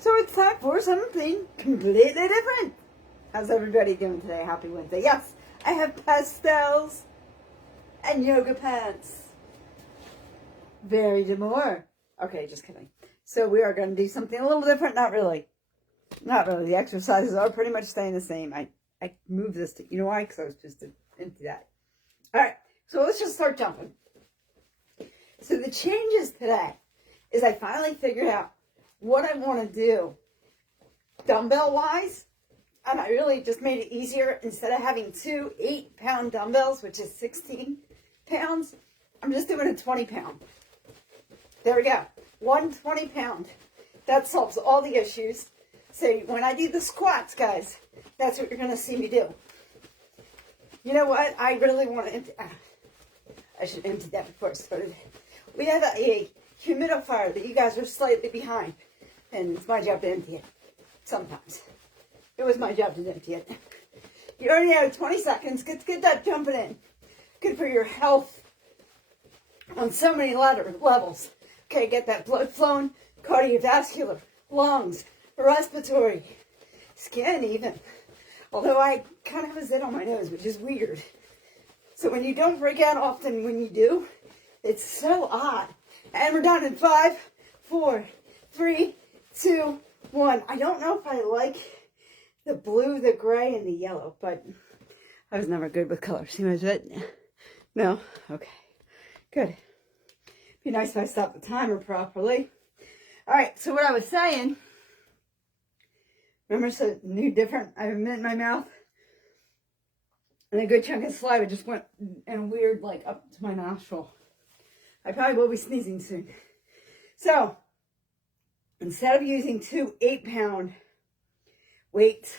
So it's time for something completely different. How's everybody doing today? Happy Wednesday. Yes, I have pastels and yoga pants. Very demure. Okay, just kidding. So we are going to do something a little different. Not really. Not really. The exercises are pretty much staying the same. I moved this to, you know why? Because I was just into that. All right, so let's just start jumping. So the changes today is I finally figured out what I want to do dumbbell-wise, and I really just made it easier. Instead of having two 8-pound dumbbells, which is 16 pounds, I'm just doing a 20-pound. There we go. One 20-pound. That solves all the issues. So when I do the squats, guys, that's what you're going to see me do. You know what? I really want to empty. I should empty that before I started. We have a humidifier that you guys are slightly behind, and it's my job to empty it. Sometimes. It was my job to empty it. You already have 20 seconds. Get that jumping in. Good for your health on so many levels. Okay, get that blood flowing, cardiovascular, lungs, respiratory, skin even. Although I kind of have a zit on my nose, which is weird. So when you don't break out often, when you do, it's so odd. And we're done in 5, 4, 3, 2, 1. I don't know if I like the blue, the gray, and the yellow, but I was never good with colors. You know what? No? Okay. Good. Be nice if I stopped the timer properly. All right, so what I was saying, remember, so new, different, I have a mint in my mouth, and a good chunk of saliva just went in a weird, like, up to my nostril. I probably will be sneezing soon. So, instead of using two 8-pound weights,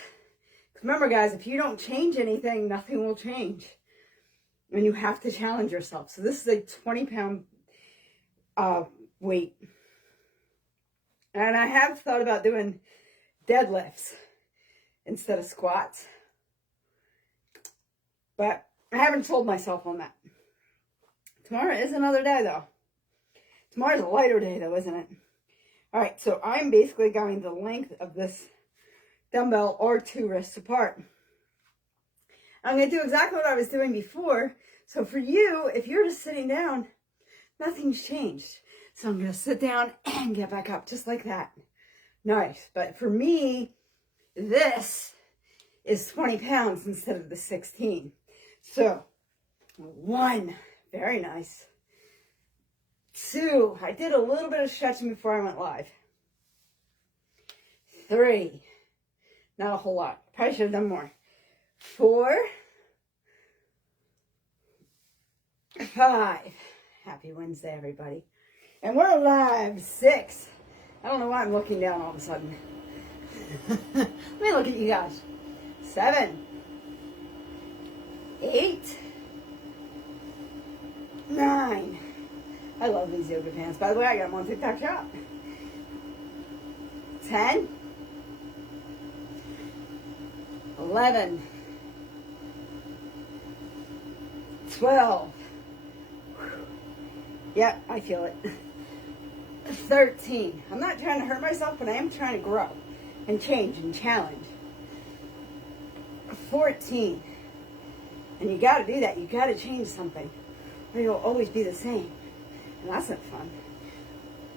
remember, guys, if you don't change anything, nothing will change. And you have to challenge yourself. So this is a 20-pound weight. And I have thought about doing deadlifts instead of squats. But I haven't sold myself on that. Tomorrow is another day, though. Tomorrow's a lighter day, though, isn't it? All right, so I'm basically going the length of this dumbbell or 2 wrists apart. I'm going to do exactly what I was doing before. So for you, if you're just sitting down, nothing's changed. So I'm going to sit down and get back up just like that. Nice. But for me, this is 20 pounds instead of the 16. So 1, very nice. 2, I did a little bit of stretching before I went live. 3, not a whole lot. Probably should have done more. 4, 5. Happy Wednesday, everybody. And we're live. 6. I don't know why I'm looking down all of a sudden. Let me look at you guys. 7, 8, 9. I love these yoga pants. By the way, I got them on TikTok Shop. 10, 11, 12. Yep, I feel it. 13. I'm not trying to hurt myself, but I am trying to grow and change and challenge. 14. And you got to do that. You got to change something, or you'll always be the same. And that's not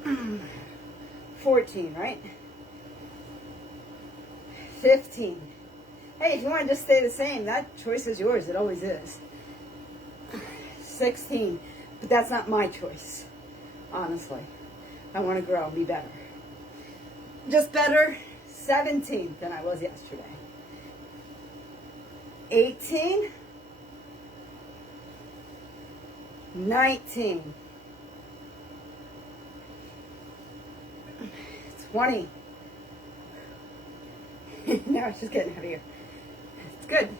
fun. 14, right? 15. Hey, if you want to just stay the same, that choice is yours. It always is. 16. But that's not my choice, honestly. I want to grow and be better. Just better. 17 than I was yesterday. 18. 19. 20. Now it's just getting heavier. It's good.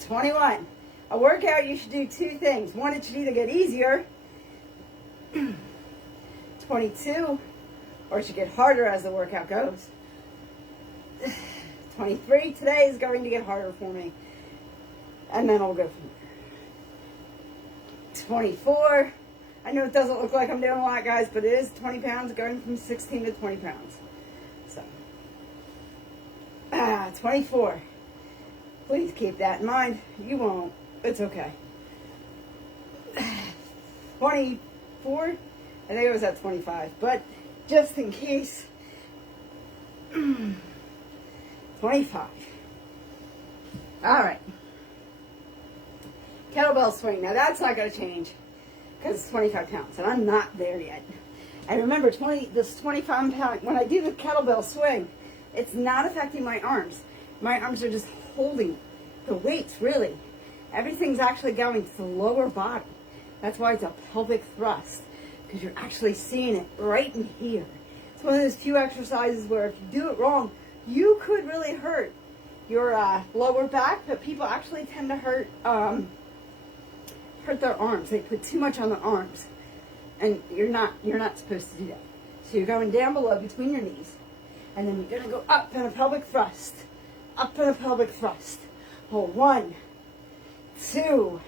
21. A workout, you should do 2 things. One, it should either get easier, 22, or it should get harder as the workout goes. 23, today is going to get harder for me. And then I'll go from there. 24, I know it doesn't look like I'm doing a lot, guys, but it is 20 pounds going from 16 to 20 pounds. 24. Please keep that in mind. You won't. It's okay. 24. I think it was at 25. But just in case. 25. All right. Kettlebell swing. Now that's not going to change because it's 25 pounds, and I'm not there yet. And remember, this 25 pound, when I do the kettlebell swing, it's not affecting my arms. My arms are just holding the weights, really. Everything's actually going to the lower body. That's why it's a pelvic thrust, because you're actually seeing it right in here. It's one of those few exercises where if you do it wrong, you could really hurt your lower back, but people actually tend to hurt their arms. They put too much on their arms, and you're not supposed to do that. So you're going down below between your knees, and then you're gonna go up in a pelvic thrust, up in a pelvic thrust. Hold 1, 2,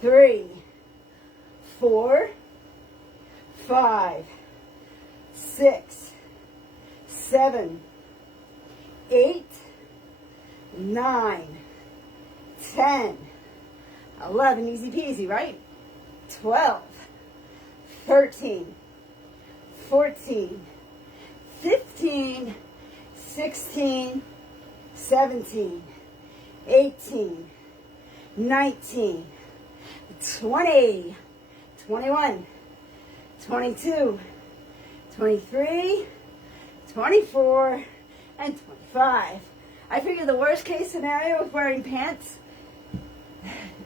3, 4, 5, 6, 7, 8, 9, 10, 11, easy peasy, right? 12, 13, 14, 15, 16, 17, 18, 19, 20, 21, 22, 23, 24, and 25. I figure the worst case scenario with wearing pants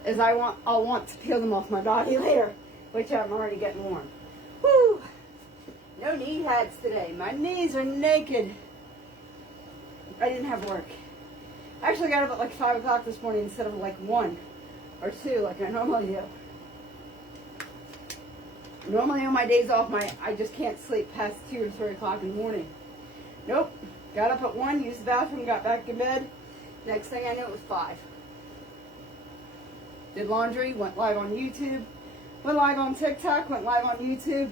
is I'll want to peel them off my body later, which I'm already getting warm. Whew. No knee pads today. My knees are naked. I didn't have work. I actually got up at like 5 o'clock this morning instead of like 1 or 2 like I normally do. Normally on my days off, I just can't sleep past 2 or 3 o'clock in the morning. Nope. Got up at 1, used the bathroom, got back in bed. Next thing I knew, it was 5. Did laundry, went live on YouTube, went live on TikTok, went live on YouTube,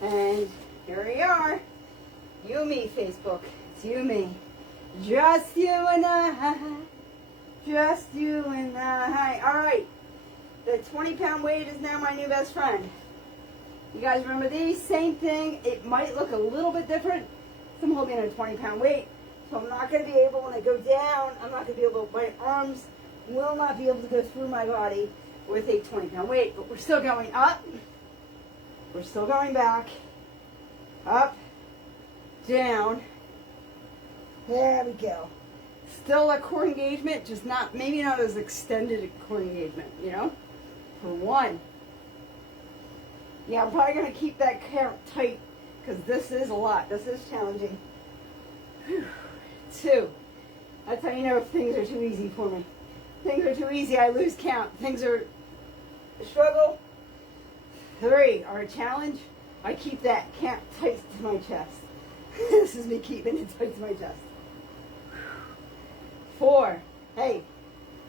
and here we are. You and me, Facebook. It's you and me. Just you and I. Just you and I. All right. The 20-pound weight is now my new best friend. You guys remember these? Same thing. It might look a little bit different. I'm holding a 20-pound weight, so I'm not going to be able, when I go down, I'm not going to be able, my arms will not be able to go through my body with a 20-pound weight. But we're still going up. We're still going back. Up. Down. There we go. Still a core engagement, just not, maybe not as extended a core engagement, you know? For 1. Yeah, I'm probably going to keep that count tight because this is a lot. This is challenging. Whew. 2. That's how you know if things are too easy for me. Things are too easy, I lose count. Things are a struggle. 3 are a challenge. I keep that count tight to my chest. This is me keeping it tight to my chest. 4. Hey,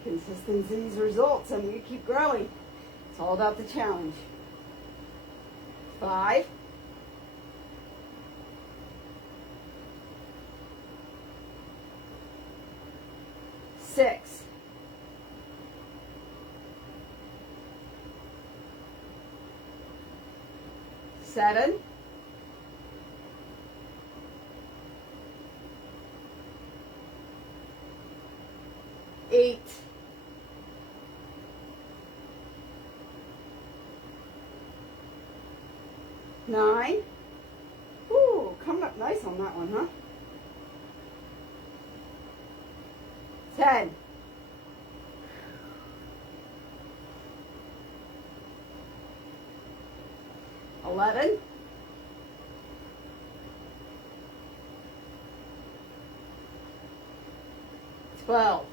consistency's results, and we keep growing. It's all about the challenge. 5. 6. 7. 8. 9. Ooh, coming up nice on that one, huh? 10. 11. 12.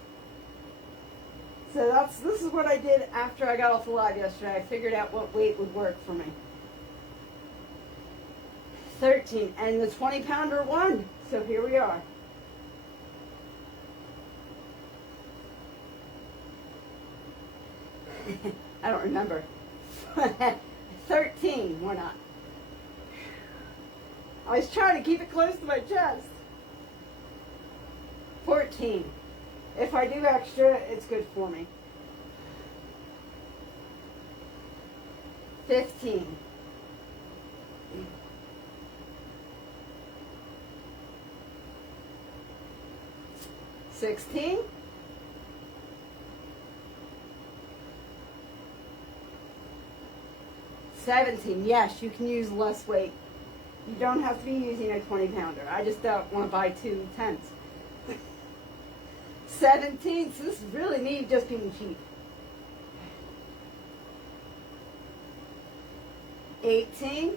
So this is what I did after I got off the live yesterday. I figured out what weight would work for me. 13, and the 20-pounder won. So here we are. I don't remember. 13, why not? I was trying to keep it close to my chest. 14. If I do extra, it's good for me. 15. 16. 17. Yes, you can use less weight. You don't have to be using a 20 pounder. I just don't want to buy 2 10s. 17. So this is really me just being cheap. 18.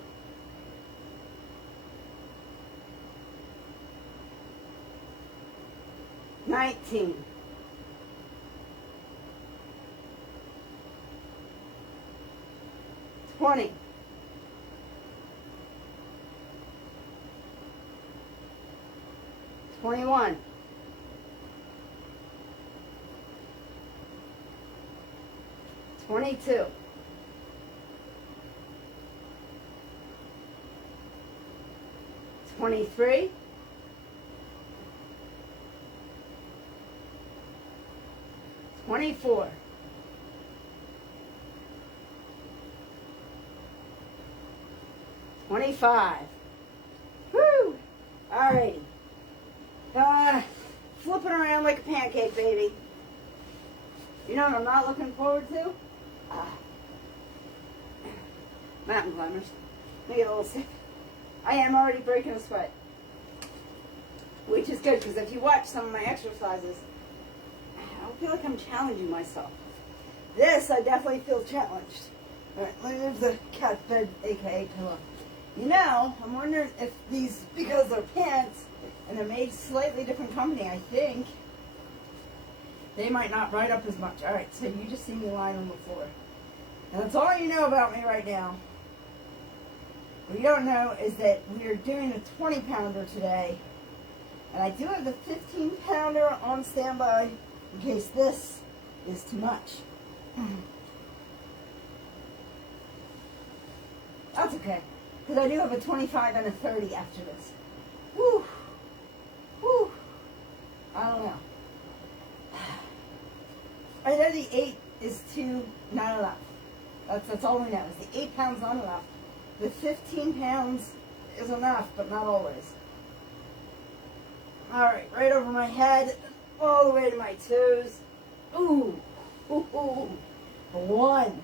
19. 20. 21. 22. 23. 24. 25. Woo! Alrighty. Flipping around like a pancake, baby. You know what I'm not looking forward to? Mountain climbers. Let me get a little sick. I am already breaking a sweat. Which is good, because if you watch some of my exercises, I don't feel like I'm challenging myself. This, I definitely feel challenged. Alright, let me move the cat bed, aka pillow. You know, I'm wondering if these, because they're pants, and they're made slightly different company, I think, they might not ride up as much. Alright, so you just see me lying on the floor. And that's all you know about me right now. What you don't know is that we are doing a 20 pounder today. And I do have the 15 pounder on standby in case this is too much. That's okay. Because I do have a 25 and a 30 after this. Woo! Woo! I don't know. I know the 8 is not enough. That's all we know. Is the 8 pounds not enough. The 15 pounds is enough, but not always. Alright, right over my head, all the way to my toes. Ooh! Ooh! Ooh. 1.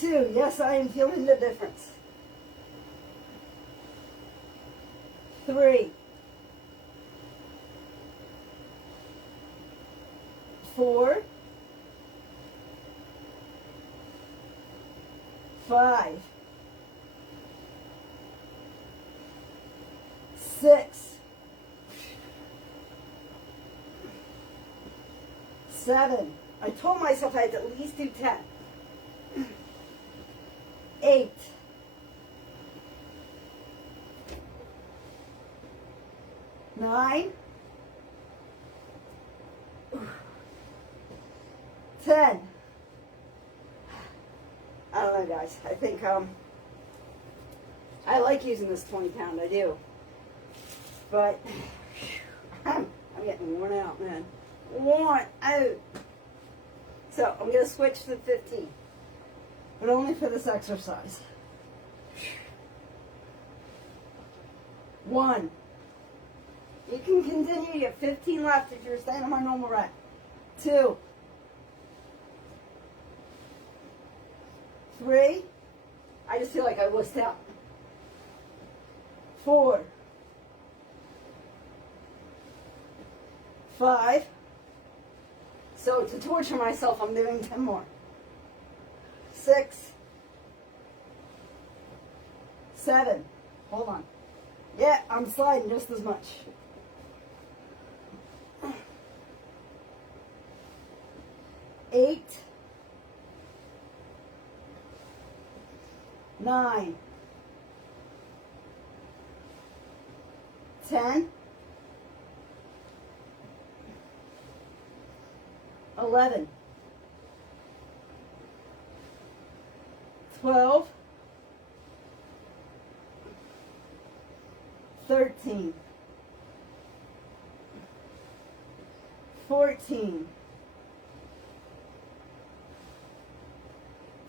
2. Yes, I am feeling the difference. 3. 4. 5. 6. 7. I told myself I had to at least do 10. 8. 9. 10. I don't know, guys. I think I like using this 20 pound. I do. But I'm getting worn out, man. Worn out. So I'm going to switch to 15. But only for this exercise. 1. You can continue. You have 15 left if you're staying on my normal rep. 2. 3. I just feel like I wussed out. 4. 5. So to torture myself, I'm doing 10 more. 6. 7. Hold on. Yeah, I'm sliding just as much. 8. 9. 10. 11. 12. 13. 13, 14,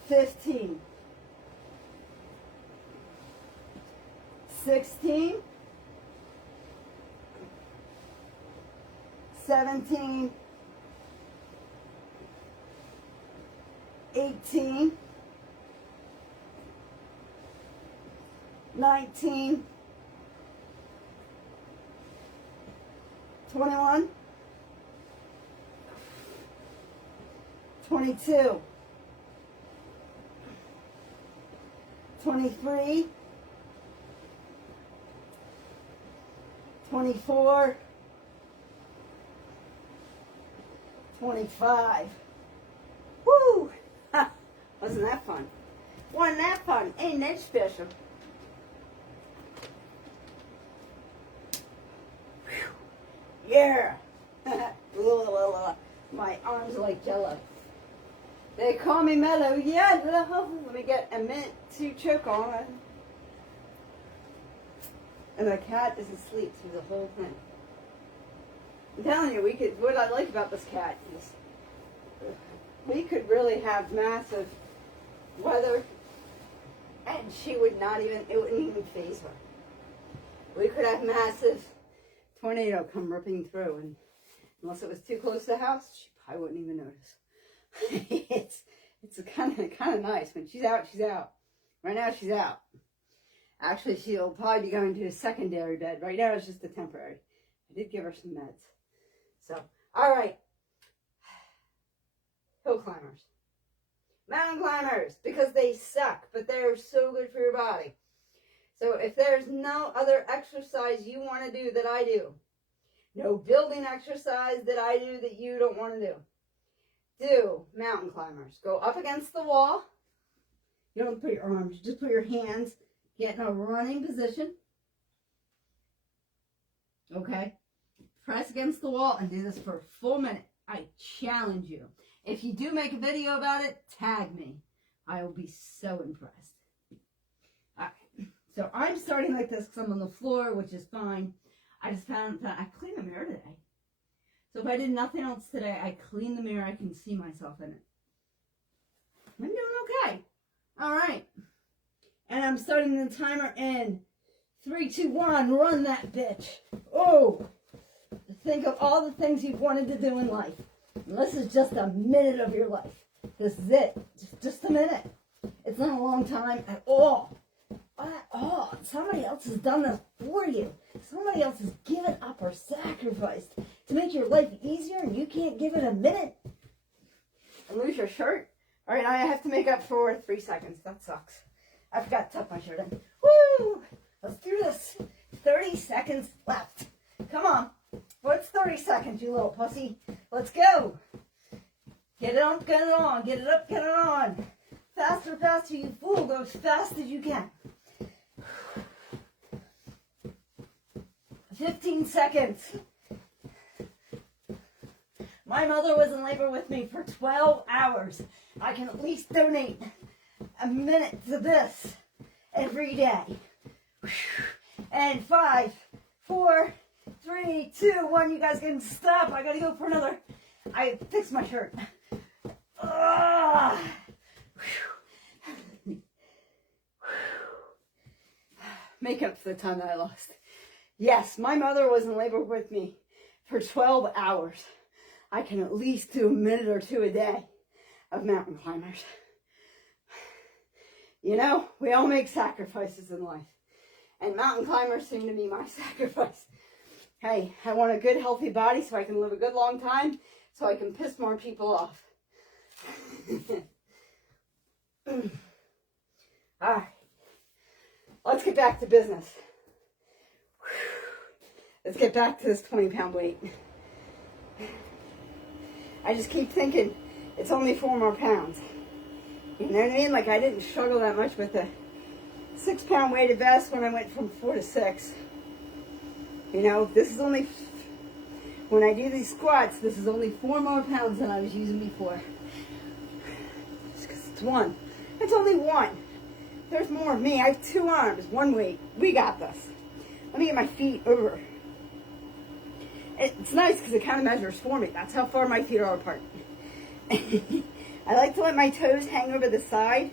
15, 16, 17, 18, 19, 21, 22, 23, 24, 25. Woo! Ha! Wasn't that fun? Wasn't that fun? Ain't that special? Whew. Yeah! My arms are like jello. They call me Mellow Yellow. Let me get a minute to choke on. And the cat is asleep through the whole thing. I'm telling you, what I like about this cat is we could really have massive weather and it wouldn't even faze her. We could have massive tornado come ripping through, and unless it was too close to the house, she probably wouldn't even notice. It's kind of nice. When she's out, she's out. Right now, she's out. Actually, she'll probably be going to a secondary bed. Right now, it's just a temporary. I did give her some meds. So, all right. Hill climbers. Mountain climbers, because they suck, but they're so good for your body. So if there's no other exercise you want to do that I do, no building exercise that I do that you don't want to do mountain climbers. Go up against the wall. You don't put your arms, just put your hands, get in a running position. Okay. Press against the wall and do this for a full minute. I challenge you. If you do make a video about it, tag me. I will be so impressed. All right. So I'm starting like this because I'm on the floor, which is fine. I just found that I cleaned the mirror today. So if I did nothing else today, I cleaned the mirror. I can see myself in it. I'm doing okay. All right. And I'm starting the timer in 3, 2, 1. Run that bitch. Oh. Think of all the things you've wanted to do in life. And this is just a minute of your life. This is it. Just a minute. It's not a long time at all. At all. Somebody else has done this for you. Somebody else has given up or sacrificed to make your life easier, and you can't give it a minute and lose your shirt. All right, I have to make up for 3 seconds. That sucks. I forgot to tuck my shirt in. Woo! Let's do this. 30 seconds left. Come on. What's 30 seconds, you little pussy? Let's go. Get it up, get it on. Get it up, get it on. Faster, faster, you fool. Go as fast as you can. 15 seconds. My mother was in labor with me for 12 hours. I can at least donate a minute to this every day. And 5, 4, 3, 2, 1. You guys can stop. I gotta go for another. I fixed my shirt. Make up for the time that I lost. Yes, my mother was in labor with me for 12 hours. I can at least do a minute or two a day of mountain climbers. You know, we all make sacrifices in life. And mountain climbers seem to be my sacrifice. Hey, I want a good, healthy body so I can live a good, long time, so I can piss more people off. All right. Let's get back to business. Let's get back to this 20-pound weight. I just keep thinking it's only 4 more pounds. You know what I mean? Like, I didn't struggle that much with the 6-pound weighted vest when I went from 4 to 6. You know, this is only, when I do these squats, this is only 4 more pounds than I was using before. Just because it's 1. It's only 1. There's more of me. I have 2 arms, 1 weight. We got this. Let me get my feet over. It's nice because it kind of measures for me. That's how far my feet are apart. I like to let my toes hang over the side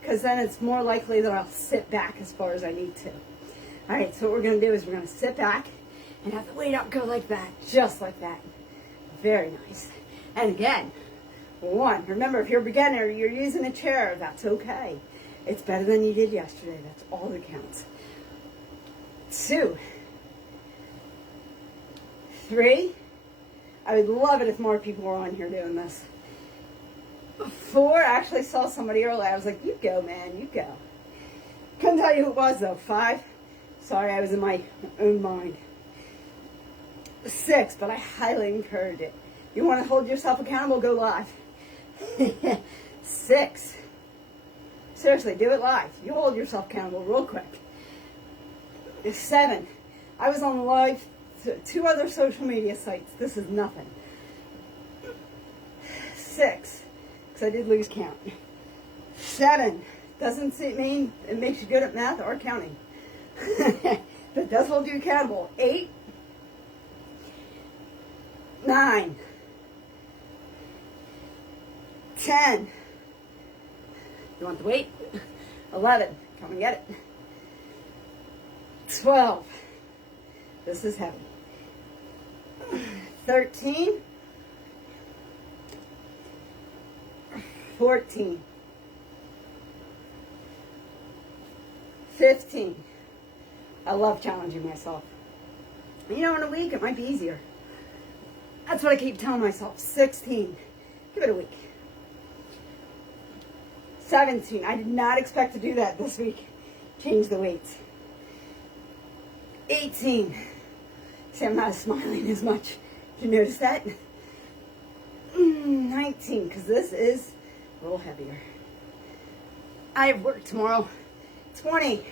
because then it's more likely that I'll sit back as far as I need to. All right, so what we're going to do is we're going to sit back and have the weight up go like that, just like that. Very nice. And again, 1. Remember, if you're a beginner, you're using a chair, that's okay. It's better than you did yesterday. That's all that counts. 2. 3. I would love it if more people were on here doing this. 4. I actually saw somebody earlier. I was like, you go, man, you go. Couldn't tell you who it was, though. 5. Sorry, I was in my own mind. 6, but I highly encourage it. You want to hold yourself accountable, go live. 6. Seriously, do it live. You hold yourself accountable real quick. 7. I was on live 2 other social media sites. This is nothing. 6, because I did lose count. 7, doesn't mean it makes you good at math or counting. But does hold you accountable. 8, 9, 10. You want the weight? 11. Come and get it. 12. This is heavy. 13. 14. 15. I love challenging myself. You know, in a week, it might be easier. That's what I keep telling myself. 16. Give it a week. 17. I did not expect to do that this week. Change the weights. 18. See, I'm not smiling as much. Did you notice that? 19, because this is a little heavier. I have work tomorrow. 20.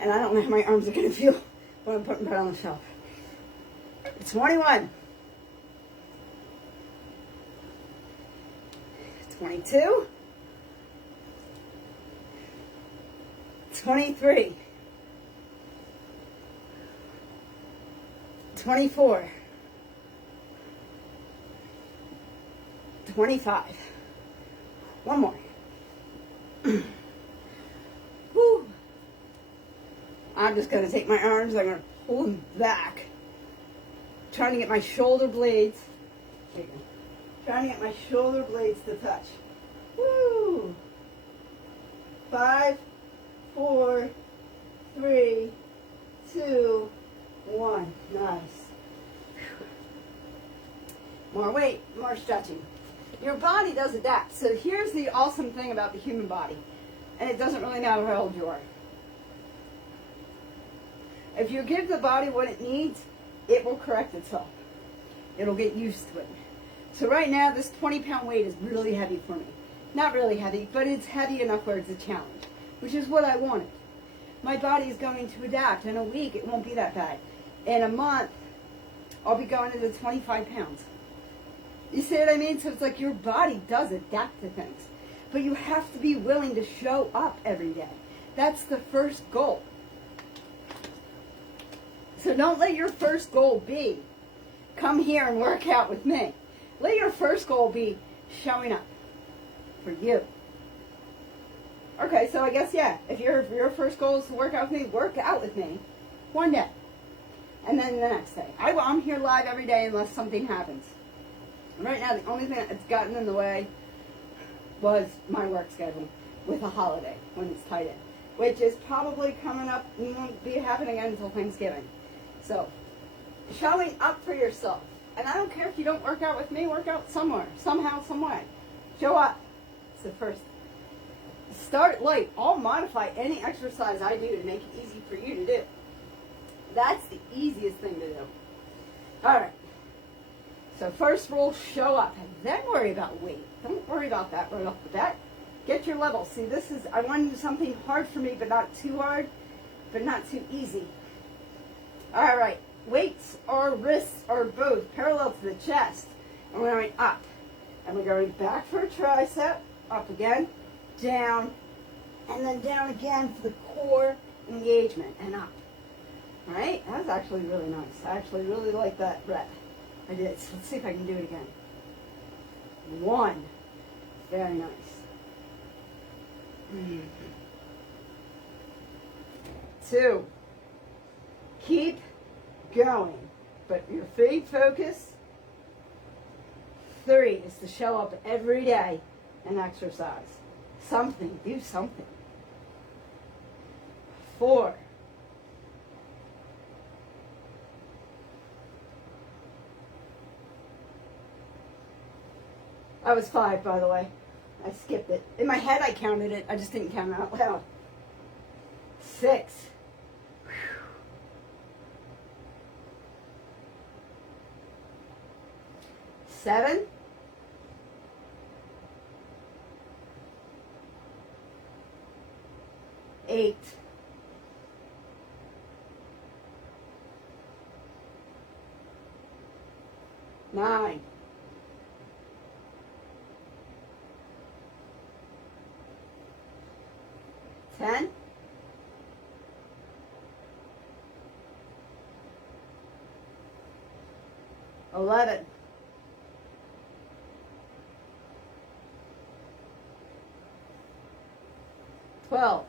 And I don't know how my arms are going to feel when I'm putting that on the shelf. 21. 22. 23. 24. 25. One more. Whew. I'm just going to take my arms, I'm going to pull them back. Trying to get my shoulder blades. There you go. Trying to get my shoulder blades to touch. Woo! 5, 4, 3, 2, 1. Nice. More weight, more stretching. Your body does adapt. So here's the awesome thing about the human body. And it doesn't really matter how old you are. If you give the body what it needs, it will correct itself. It'll get used to it. So right now, this 20-pound weight is really heavy for me. Not really heavy, but it's heavy enough where it's a challenge, which is what I wanted. My body is going to adapt. In a week, it won't be that bad. In a month, I'll be going into 25 pounds. You see what I mean? So it's like your body does adapt to things. But you have to be willing to show up every day. That's the first goal. So don't let your first goal be, come here and work out with me. Let your first goal be showing up for you. Okay, so I guess, yeah, if your first goal is to work out with me one day. And then the next day. I'm here live every day unless something happens. Right now, the only thing that's gotten in the way was my work schedule with a holiday when it's tied in, which is probably coming up and won't be happening until Thanksgiving. So, showing up for yourself. And I don't care if you don't work out with me, work out somewhere, somehow, some way. Show up. It's the first. Start light. I'll modify any exercise I do to make it easy for you to do. That's the easiest thing to do. All right. So first rule, show up. And then worry about weight. Don't worry about that right off the bat. Get your level. See, I want to do something hard for me, but not too hard, but not too easy. All right. Weights or wrists or both parallel to the chest. And we're going up. And we're going back for a tricep. Up again. Down. And then down again for the core engagement. And up. Right? That was actually really nice. I actually really like that rep. I did. So let's see if I can do it again. 1. Very nice. 2. Keep going. But your big focus, 3, is to show up every day and exercise. Something. Do something. 4. That was 5, by the way. I skipped it. In my head, I counted it. I just didn't count it out loud. 6. 7. 8. 9. 10. 11. 12.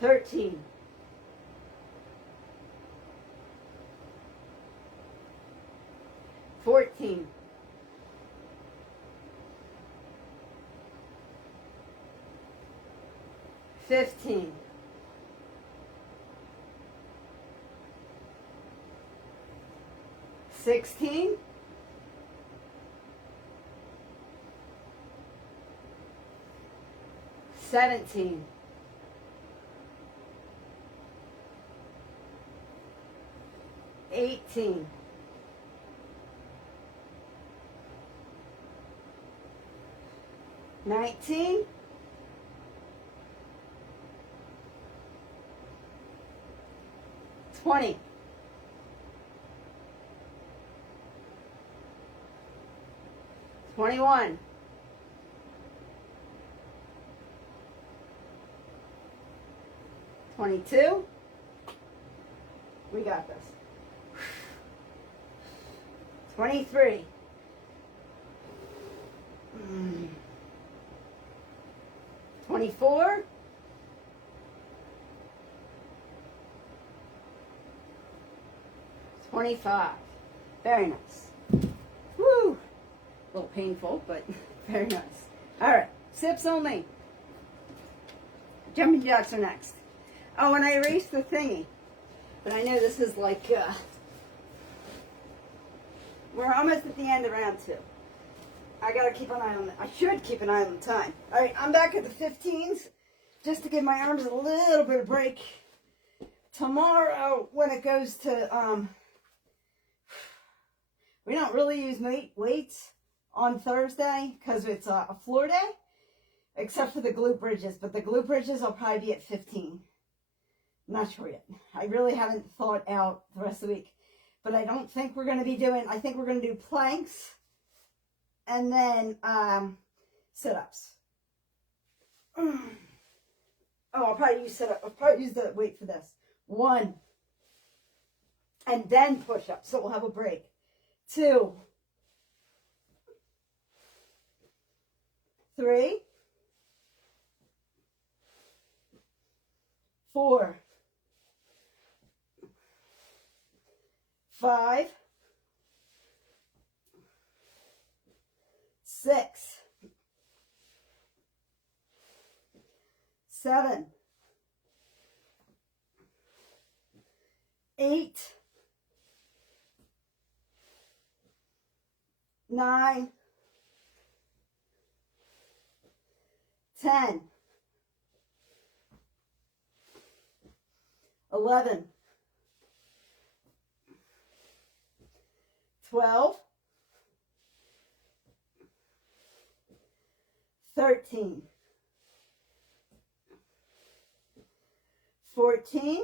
13. 14. 15. 16. 17. 18. 19. 20. 21. 22. We got this. 23. 24. 25. Very nice. Woo! A little painful, but very nice. All right, sips only. Jumping jacks are next. Oh, and I erased the thingy. But I know this is like, we're almost at the end of round 2. I gotta keep an eye on it. I should keep an eye on the time. All right, I'm back at the 15s, just to give my arms a little bit of break. Tomorrow, when it goes to, we don't really use weights on Thursday because it's a floor day, except for the glute bridges. But the glute bridges will probably be at 15. Not sure yet. I really haven't thought out the rest of the week. But I don't think we're going to be doing, I think we're going to do planks and then sit-ups. Oh, I'll probably use sit-up. I'll probably use the weight for this. 1. And then push-ups. So we'll have a break. 2. 3. 4. 5. 6. 7. 8. 9. 10. 11. 12. 13. 14.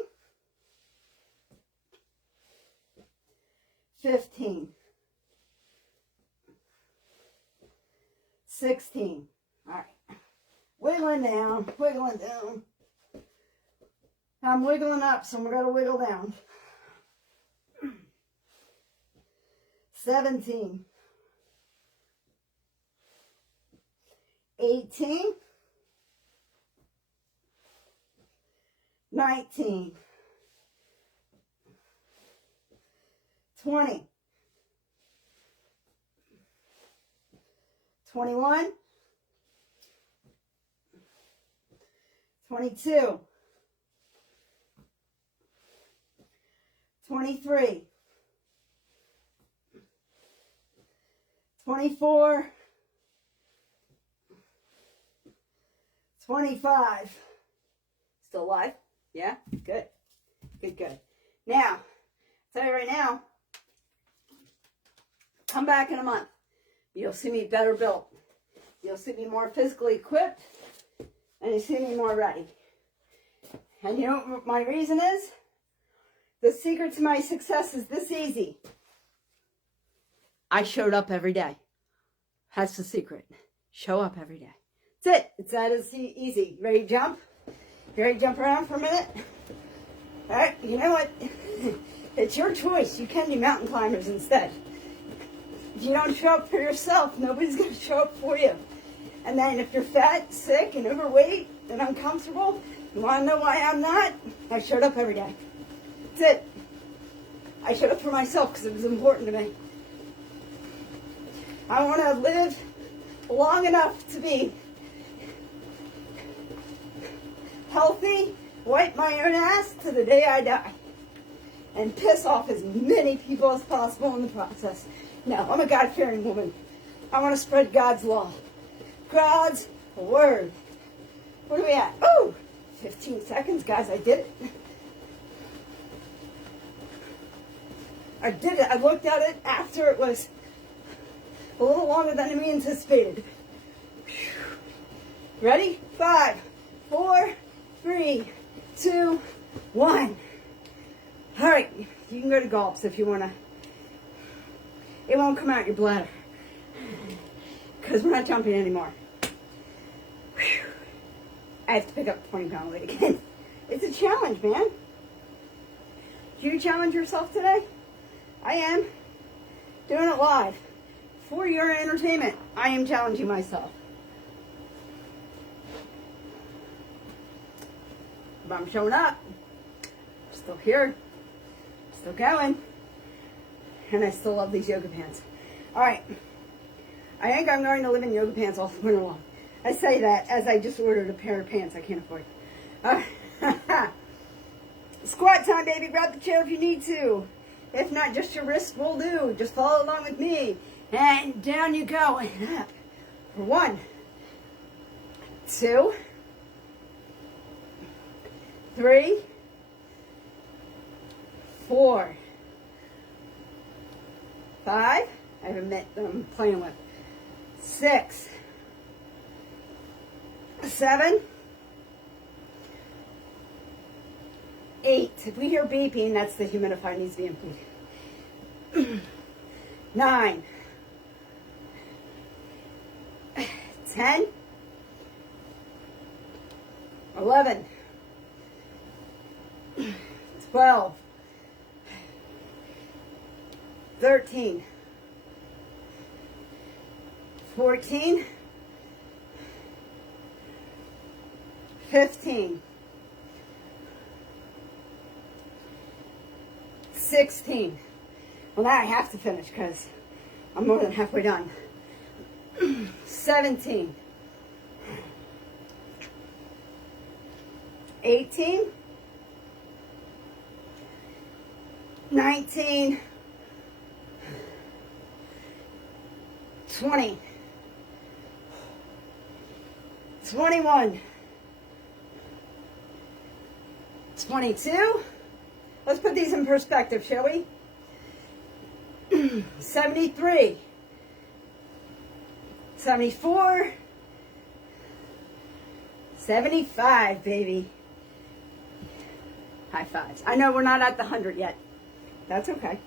15. 16. All right. Wiggling down, wiggling down. I'm wiggling up, so I'm going to wiggle down. 17. 18. 19. 20. 21. 22. 23. 24. 25. Still alive? Yeah? Good. Good, good. Now, I'll tell you right now, come back in a month. You'll see me better built. You'll see me more physically equipped, and you'll see me more ready. And you know what my reason is? The secret to my success is this easy. I showed up every day. That's the secret. Show up every day. That's it. It's that easy. Ready to jump? You ready to jump around for a minute? All right, you know what? It's your choice. You can do mountain climbers instead. If you don't show up for yourself, nobody's going to show up for you. And then if you're fat, sick, and overweight, and uncomfortable, you want to know why I'm not? I showed up every day. That's it. I showed up for myself because it was important to me. I want to live long enough to be healthy, wipe my own ass to the day I die, and piss off as many people as possible in the process. No, I'm a God-fearing woman. I want to spread God's law. God's word. What are we at? Oh, 15 seconds, guys. I did it. I did it. I looked at it after it was a little longer than we anticipated. Ready? 5, 4, 3, 2, 1. All right. You can go to Gulps if you want to. It won't come out your bladder because we're not jumping anymore. Whew. I have to pick up 20-pound weight again. It's a challenge, man. Do you challenge yourself today? I am. Doing it live. For your entertainment, I am challenging myself. But I'm showing up. Still here. Still going. And I still love these yoga pants. All right. I think I'm going to live in yoga pants all winter long. I say that as I just ordered a pair of pants I can't afford. Squat time, baby. Grab the chair if you need to. If not, just your wrist will do. Just follow along with me. And down you go. And up. For 1, 2, 3, 4, 5. I have a mitt that I'm playing with. 6, 7, 8. If we hear beeping, that's the humidifier needs to be emptied. 9, 10, 11, 12, 13, 14, 15, 16. Well, now I have to finish because I'm more than halfway done. 17, 18, 19, 20, 21, 22. Let's put these in perspective, shall we? 73, 74, 75, baby. High fives. I know we're not at the 100 yet. That's okay.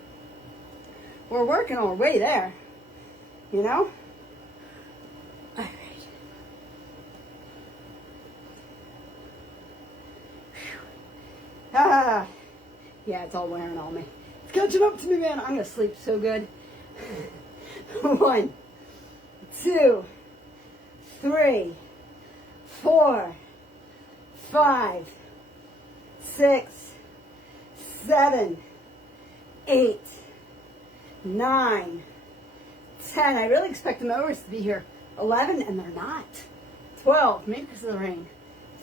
We're working our way there. You know? All right. Yeah, it's all wearing on me. It's catching up to me, man. I'm going to sleep so good. 1, 2, 3, 4, 5, 6, 7, 8, 9, 10. I really expect the mowers to be here. 11, and they're not. 12, maybe because of the rain.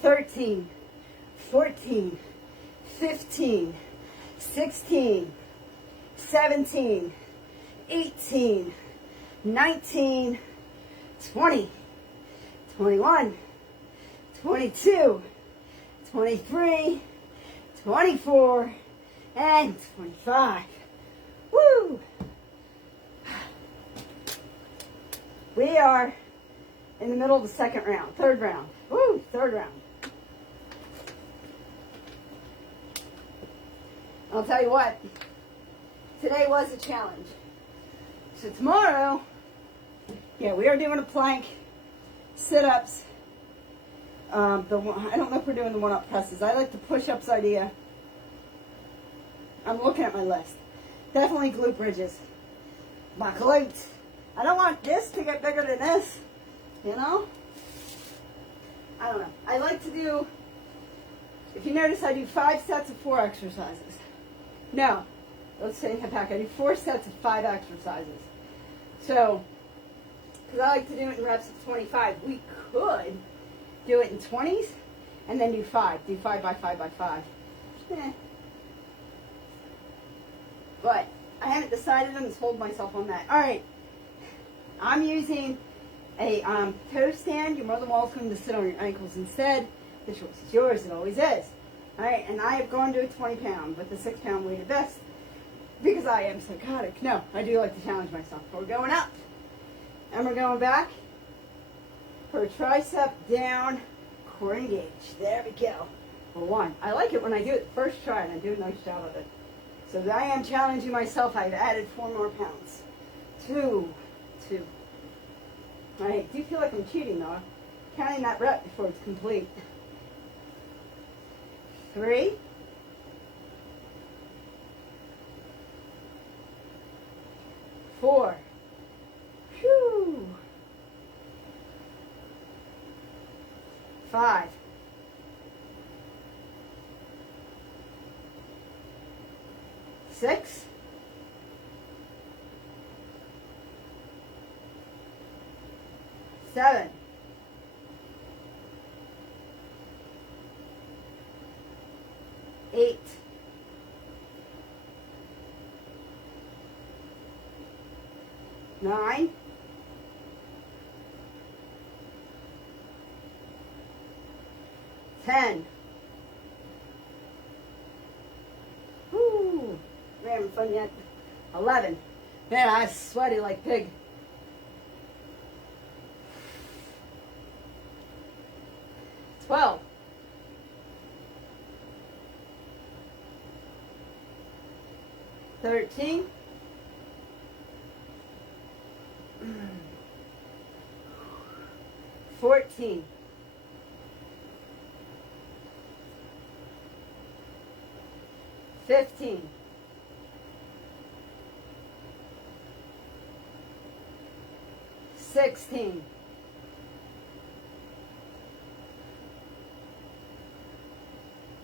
13, 14, 15, 16, 17, 18, 19, 20, 21, 22, 23, 24, and 25. Woo! We are in the middle of the second round, third round. Woo, third round. I'll tell you what, today was a challenge. So tomorrow, yeah, we are doing a plank, sit-ups. I don't know if we're doing the one-up presses. I like the push-ups idea. I'm looking at my list. Definitely glute bridges. My glutes. I don't want this to get bigger than this, you know? I don't know. I like to do, if you notice, I do 5 sets of 4 exercises. No, let's take it back. I do 4 sets of 5 exercises. So, because I like to do it in reps of 25, we could do it in 20s and then do 5. Do 5 by 5 by 5. But I haven't decided. I'm just holding myself on that. All right. I'm using a toe stand. You're more than welcome to sit on your ankles instead. The choice is yours. It always is. All right. And I have gone to a 20-pound with a 6-pound weighted vest because I am psychotic. No, I do like to challenge myself. We're going up. And we're going back for a tricep down, core engaged. There we go. For 1. I like it when I do it first try, and I do a nice job of it. So I am challenging myself. I've added 4 more pounds. 2. I do feel like I'm cheating, though. Counting that rep before it's complete. 3. 4. Whew. 5. 6. 7. 8. 9. 10. Woo! We haven't fun yet. 11. Man, I'm sweaty like pig. 12. 13. 14. 15. 16.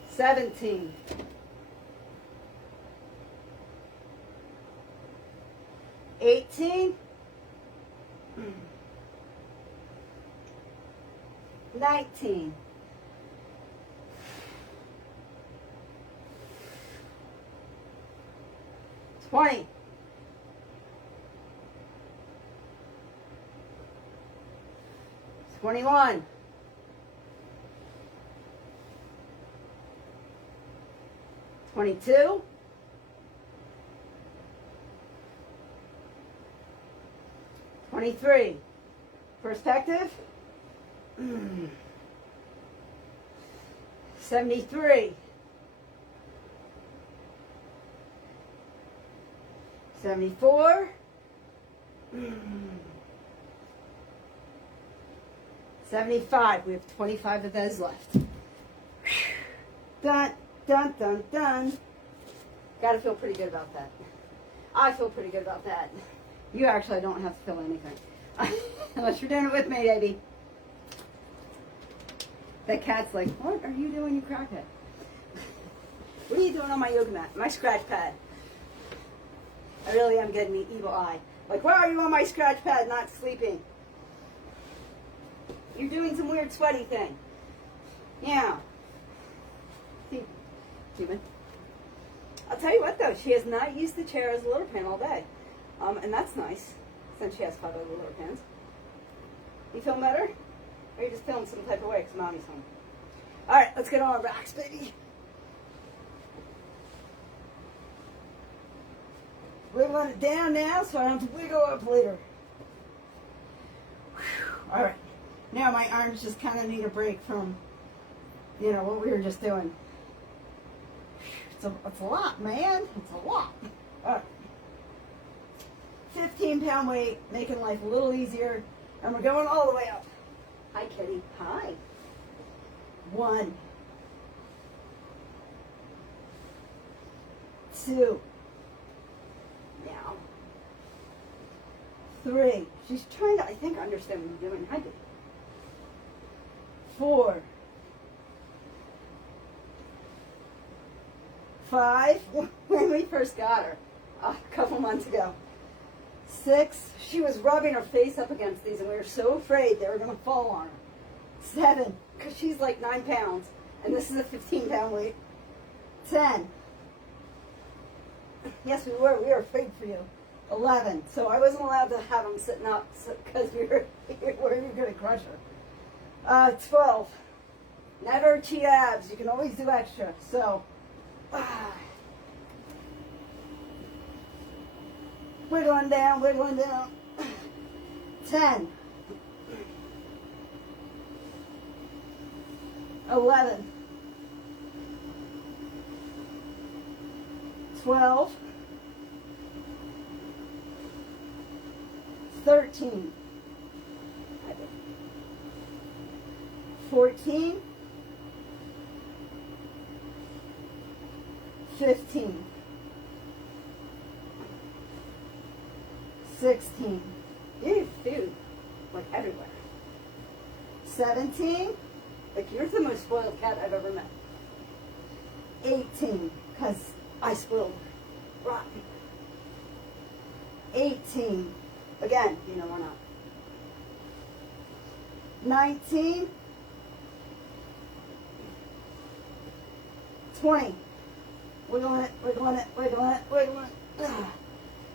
17. 18. 19. 20. 21. 22. 23. Perspective. 73. 74. 75. We have 25 of those left. Dun, dun, dun, dun. Gotta feel pretty good about that. I feel pretty good about that. You actually don't have to feel anything. Unless you're doing it with me, baby. That cat's like, what are you doing, you crackhead? What are you doing on my yoga mat? My scratch pad. I really am getting the evil eye. Like, why are you on my scratch pad not sleeping? You're doing some weird sweaty thing. Yeah. See, human. I'll tell you what though, she has not used the chair as a litter pan all day. And that's nice, since she has 5 other litter pans. You feeling better? Or are you just feeling some type of way because mommy's home? Alright, let's get on our backs, baby. Wiggling it down now so I don't have to wiggle up later. Alright. Now my arms just kind of need a break from, you know, what we were just doing. It's a lot, man. It's a lot. Alright. 15-pound weight, making life a little easier. And we're going all the way up. Hi, kitty. Hi. 1. 2. Now. 3. She's trying to, I think, understand what you're doing. Hi, kitty. 4. 5. When we first got her, a couple months ago. 6. She was rubbing her face up against these, and we were so afraid they were going to fall on her. 7. Because she's like 9 pounds, and this is a 15-pound weight. 10. Yes, we were afraid for you. 11. So I wasn't allowed to have them sitting up because we were going to crush her. 12. Never cheat abs. You can always do extra. So, wiggling down, wiggling down. 10. 11. 12. 13. 14. 15. 16. Ew, food. Like everywhere. 17. Like you're the most spoiled cat I've ever met. 18. Because I spoiled her. Rotten. 18. Again, you know why not. 19. 20. Wiggling it, wiggling it, wiggling it, wiggling it.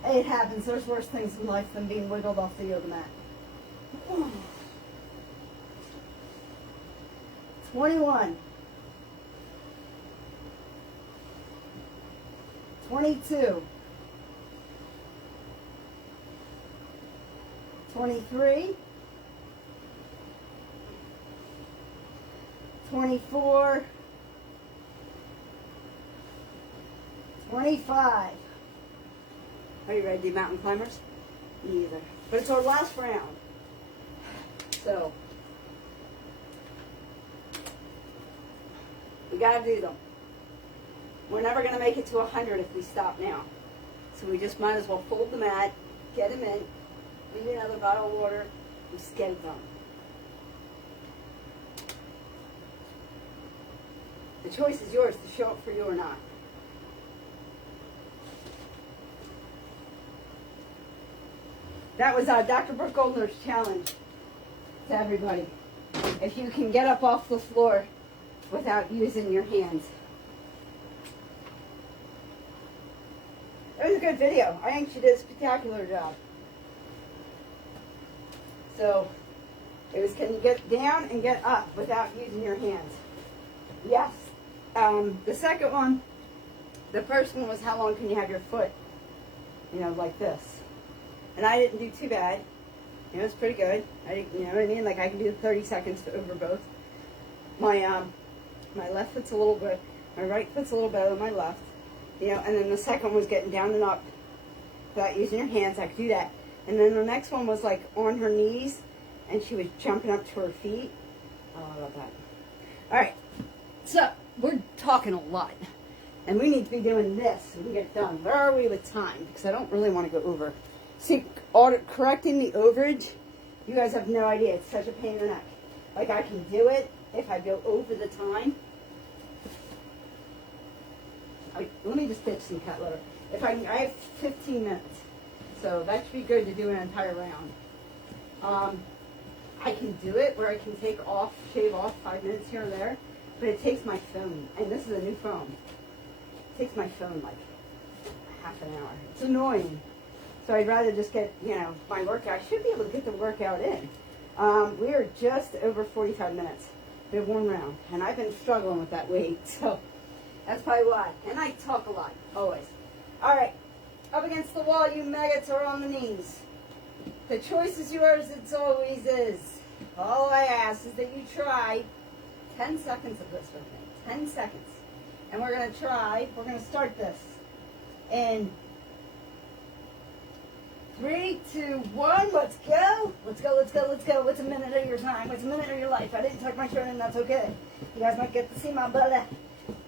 Hey, it happens. There's worse things in life than being wiggled off the yoga mat. 21. 22. 23. 24. 25. Are you ready to do mountain climbers? Me either. But it's our last round. So, we gotta do them. We're never gonna make it to 100 if we stop now. So we just might as well fold the mat, get them in, maybe another bottle of water, and just get it done. The choice is yours to show up for you or not. That was Dr. Brooke Goldner's challenge to everybody. If you can get up off the floor without using your hands. It was a good video. I think she did a spectacular job. So, it was, can you get down and get up without using your hands? Yes. The second one, the first one was how long can you have your foot, you know, like this. And I didn't do too bad. You know, it's pretty good. You know what I mean? Like I can do 30 seconds over both. My my left foot's a little bit, my right foot's a little better than my left. You know, and then the second was getting down and up without using your hands. I could do that. And then the next one was like on her knees, and she was jumping up to her feet. I love that. All right. So we're talking a lot, And we need to be doing this so we get done. Where are we with time? Because I don't really want to go over. See, correcting the overage, you guys have no idea. It's such a pain in the neck. Like, I can do it if I go over the time. Let me just pitch some cut litter. I have 15 minutes. So that should be good to do an entire round. I can do it where I can shave off 5 minutes here or there. But it takes my phone. And this is a new phone. It takes my phone like half an hour. It's annoying. So I'd rather just get, my workout. I should be able to get the workout in. We are just over 45 minutes. We have one round. And I've been struggling with that weight. So that's probably why. And I talk a lot. Always. All right. Up against the wall, you maggots are on the knees. The choice is yours. It always is. All I ask is that you try 10 seconds of this with me. 10 seconds. And we're going to start this in 3, 2, 1, let's go. Let's go, let's go, let's go. What's a minute of your time? What's a minute of your life? I didn't tuck my shirt in, that's okay. You guys might get to see my belly.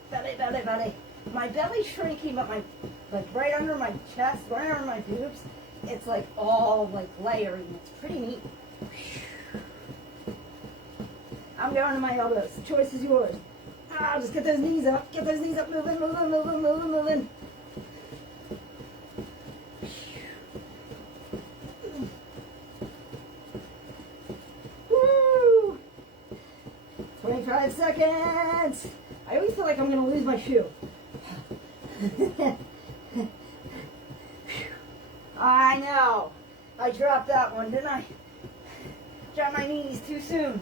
Belly. My belly's shrinking, but right under my chest, right under my boobs, it's like all like layering. It's pretty neat. I'm going to my elbows. The choice is yours. Just get those knees up. Get those knees up. Moving. Woo! 25 seconds. I always feel like I'm going to lose my shoe. I know. I dropped that one, didn't I? Dropped my knees too soon.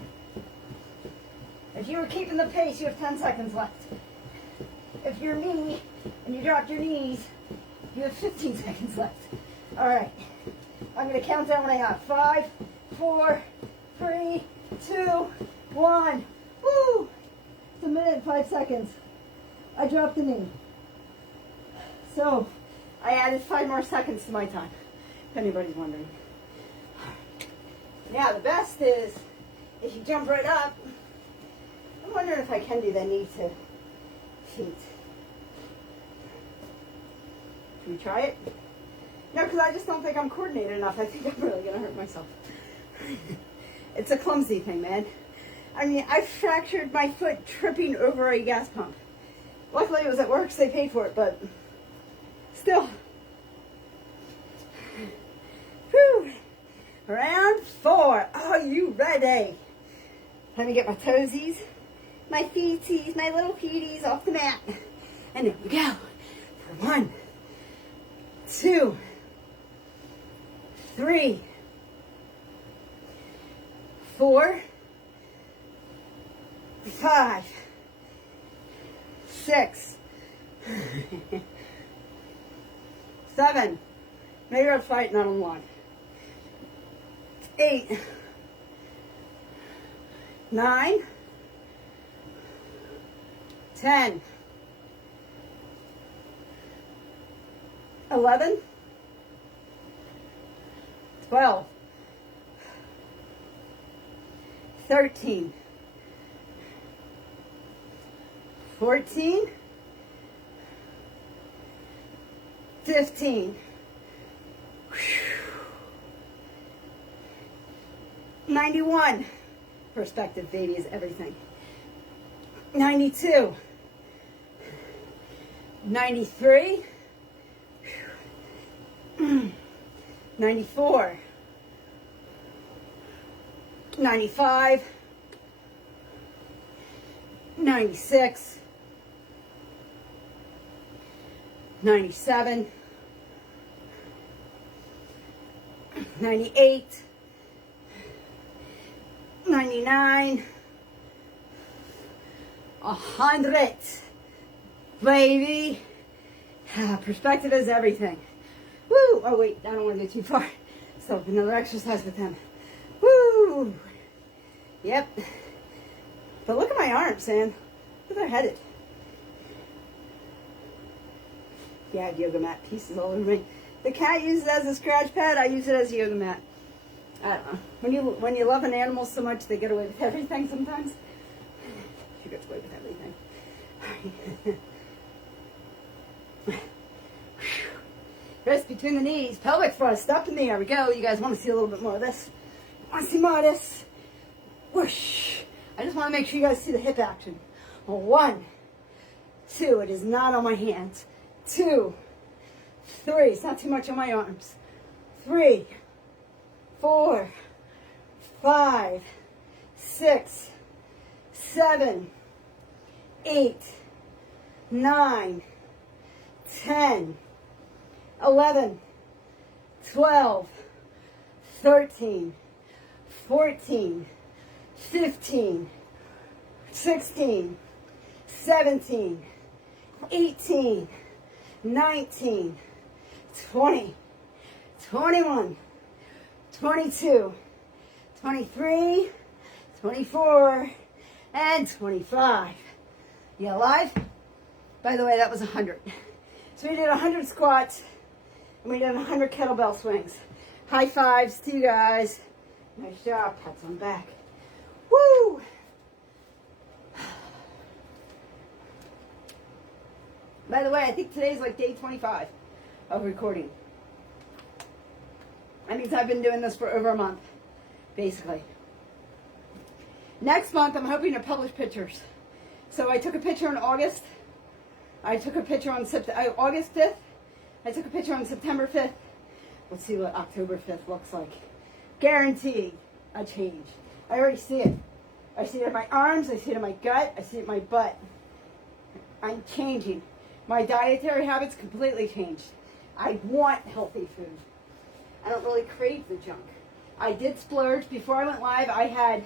If you were keeping the pace, you have 10 seconds left. If you're me and you dropped your knees, you have 15 seconds left. All right. I'm going to count down when I have 5, 4, 3, 2, 1. Woo! It's a minute and 5 seconds. I dropped the knee. So I added 5 more seconds to my time, if anybody's wondering. Now, the best is if you jump right up. I'm wondering if I can do the knee to feet. Should we try it? No, because I just don't think I'm coordinated enough. I think I'm really going to hurt myself. It's a clumsy thing, man. I mean, I fractured my foot tripping over a gas pump. Luckily, it was at work, so they paid for it, but still. Whew. Round 4. Are you ready? Let me get my toesies, my feeties, my little feeties off the mat. And there we go. For 1, 2, 3, 4, 5, 6, 7. Maybe I'll fight, not on 1. 8, 9, 10, 11, 12, 13, 14, 15, 91. Perspective, baby, is everything. 92, 93, 94, 95, 96, 97, 98, 99, 100, baby. Perspective is everything. Woo! Oh wait, I don't want to go too far. So another exercise with him. Woo! Yep. But look at my arms, man. Look where they're headed. Yeah, I have yoga mat pieces all over me. The cat uses it as a scratch pad. I use it as a yoga mat. I don't know. When you love an animal so much, they get away with everything sometimes. She gets away with everything. Wrist between the knees, pelvic thrust up in the air. We go. You guys want to see a little bit more of this? Want to see more of this? Whoosh. I just want to make sure you guys see the hip action. 1, 2. It is not on my hands. 2, 3. It's not too much on my arms. 3, 4, 5, 6, 7, 8, 9, 10, 11, 12, 13, 14, 15, 16, 17, 18, 19, 20, 21, 22, 23, 24, and 25. You alive? By the way, that was 100. So we did 100 squats, and we did 100 kettlebell swings. High fives to you guys. Nice job. Pats on back. Woo! By the way, I think today's like day 25 of recording. That means I've been doing this for over a month, basically. Next month, I'm hoping to publish pictures. So I took a picture in August. I took a picture on August 5th. I took a picture on September 5th. Let's see what October 5th looks like. Guaranteed a change. I already see it. I see it in my arms. I see it in my gut. I see it in my butt. I'm changing. My dietary habits completely changed. I want healthy food. I don't really crave the junk. I did splurge. Before I went live, I had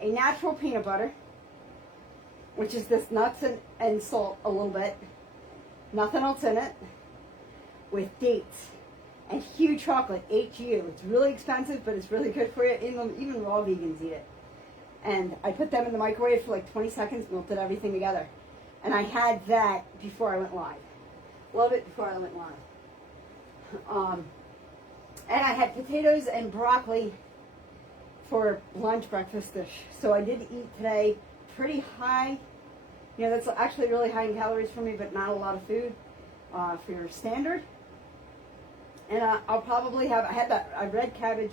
a natural peanut butter, which is this nuts and salt a little bit. Nothing else in it. With dates. And huge chocolate, HU. It's really expensive, but it's really good for you. Even raw vegans eat it. And I put them in the microwave for like 20 seconds, melted everything together. And I had that before I went live. Love it before I went live. And I had potatoes and broccoli for lunch, breakfast dish. So I did eat today pretty high. You know, that's actually really high in calories for me, but not a lot of food for your standard. And I'll probably have, I had that red cabbage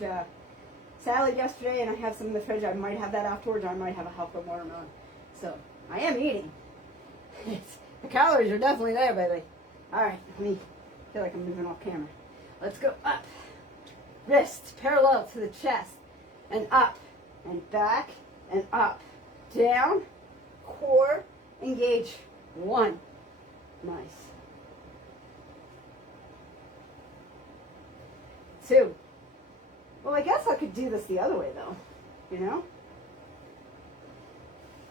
salad yesterday, and I have some in the fridge. I might have that afterwards, or I might have a half of watermelon. So I am eating. The calories are definitely there, baby. All right, let me feel like I'm moving off camera. Let's go up. Wrists parallel to the chest, and up, and back, and up. Down, core, engage. 1. Nice. 2. Well, I guess I could do this the other way, though. You know?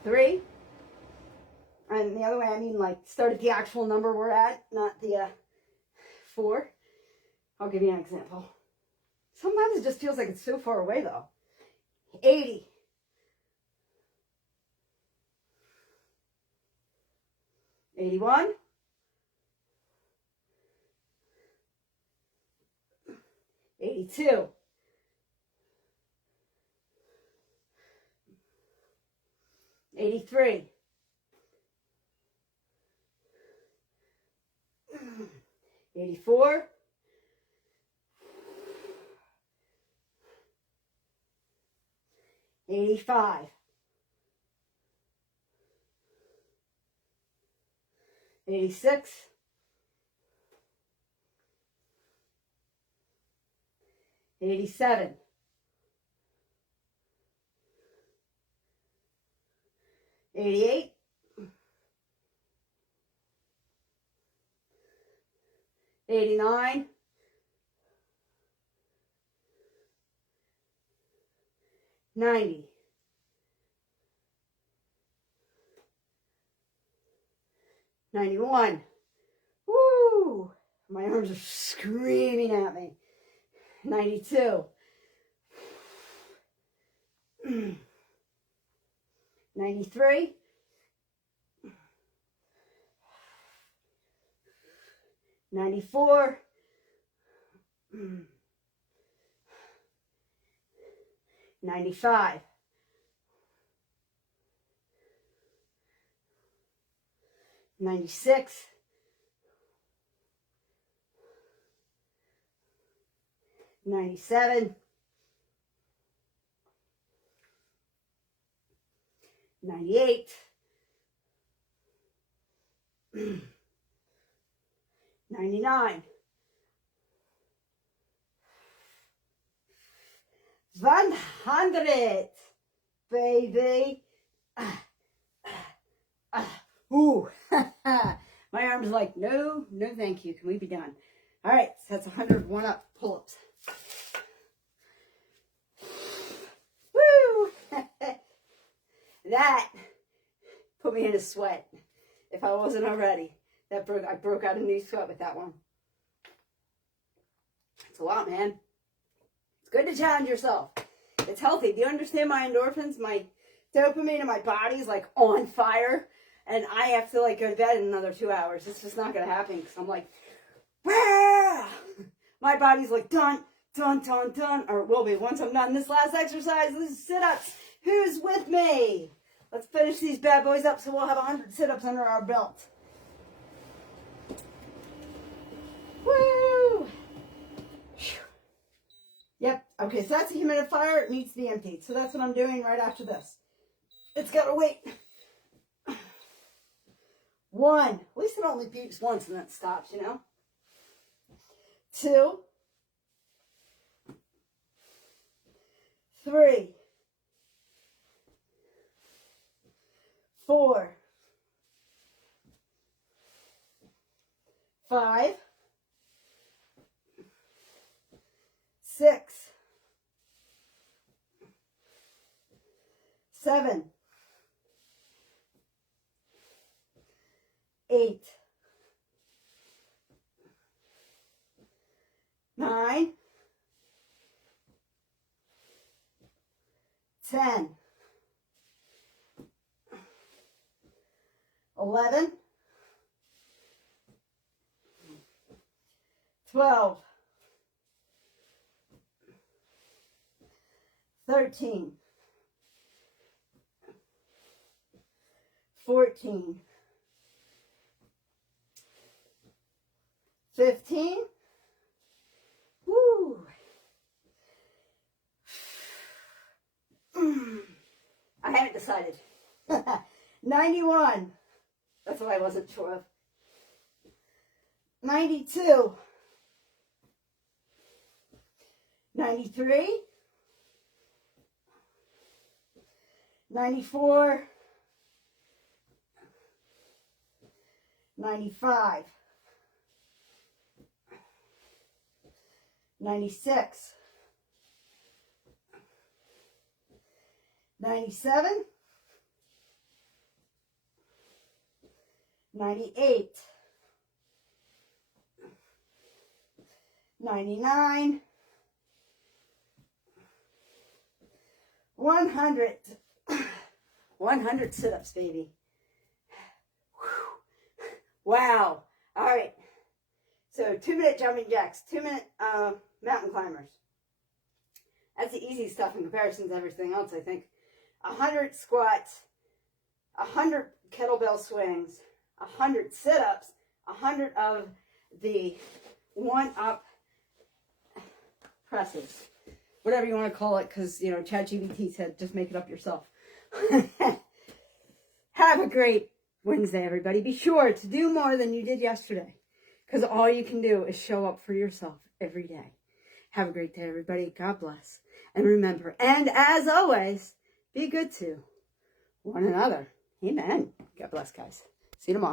3. And the other way, I mean, like, start at the actual number we're at, not the 4. I'll give you an example. Sometimes it just feels like it's so far away, though. 80. 81. 82. 83. 84. 85. 86. 87. 88. 89. 90. 91. Woo! My arms are screaming at me. 92. 93. 94. 95. 96. 97, 98, 99, 100, baby. Ooh. My arm's like, no, no thank you. Can we be done? All right, so that's 100 one-up pull-ups. Woo! That put me in a sweat, if I wasn't already. I broke out a new sweat with that one. It's a lot, man. It's good to challenge yourself. It's healthy. Do you understand my endorphins? My dopamine in my body's like on fire, and I have to like go to bed in another 2 hours. It's just not gonna happen because I'm like, wah! My body's like done, done, done, done, or it will be once I'm done this last exercise. This is sit-ups. Who's with me? Let's finish these bad boys up so we'll have 100 sit-ups under our belt. Woo! Yep. Okay, so that's a humidifier. It needs to be emptied. So that's what I'm doing right after this. It's got to wait. 1. At least it only beeps once and then it stops, you know. 2. 3. 4. 5. 6. 7. 8. 9. 10. 11. 12. 13. 14. 15. Woo. I haven't decided. 91. That's what I wasn't sure of. 92. 93. 94. 95. 96. 97. 98. 99. 100. 100 sit-ups, baby. Wow. All right. So 2-minute jumping jacks, 2-minute mountain climbers. That's the easy stuff in comparison to everything else, I think. 100 squats, 100 kettlebell swings, 100 sit-ups, 100 of the one-up presses. Whatever you want to call it, because, you know, ChatGPT said just make it up yourself. Have a great Wednesday, everybody. Be sure to do more than you did yesterday, because all you can do is show up for yourself every day. Have a great day, everybody. God bless. And remember, and as always, be good to one another. Amen. God bless, guys. See you tomorrow.